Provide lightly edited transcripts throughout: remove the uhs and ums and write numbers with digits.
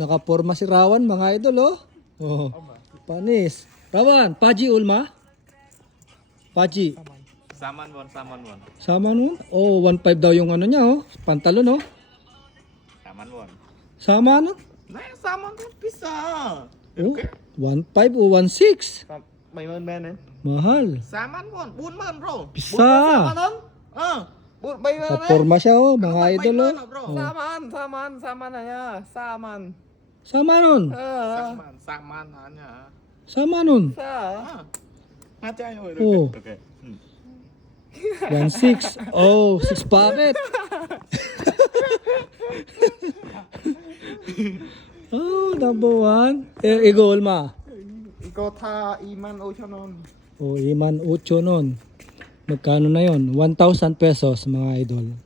Nakaporma si Rawan mga idol oh. Oh. Panis. Rawan, Paji Ulma? Paji. Saman won, saman won. Sama nun? Oh, 1.5 daw yung ano niya oh. Pantalon oh. Saman won. Sama nun? Nah, saman won bisa. Oh, 1.5 o 1.6. Mày ơn bên đấy. Mahal. Saman won, 40,000 bro. Bisa. Bay ơn đấy. Kaporma siya oh, mga idol oh. Bro. Oh. Saman aja, saman. Sama nun? Saman hanya. Sama nun? Sa. Aja rồi. Oh. Okay. 1.6. Oh, 6 packet. Oh, number 1. Ego Ulma. Ikaw tha Iman Ochonon. Oh, Iman 8 nun. Magkano na yon? 1,000 pesos mga idol.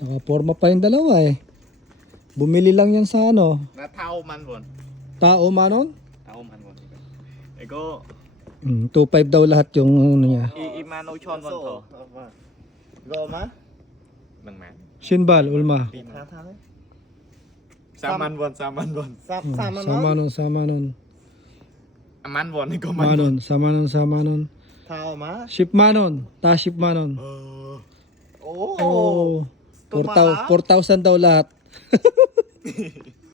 Nakaporma pa yung dalawa eh. Bumili lang yan sa ano. Na thao man won. Tao manon? Thao man won. Ego 2.5 daw lahat yung ano niya. Imano chon won to. Gồm á? Nang man. Shinbal, Ulma. Tha tha đấy. Saman won, saman won. Saman Sama nun, sama nun. Man won ego man. Manon, sama nun, sama nun. Thao má. Ship manon, ta ship manon. Oh. Oh, 4,000 daw lahat.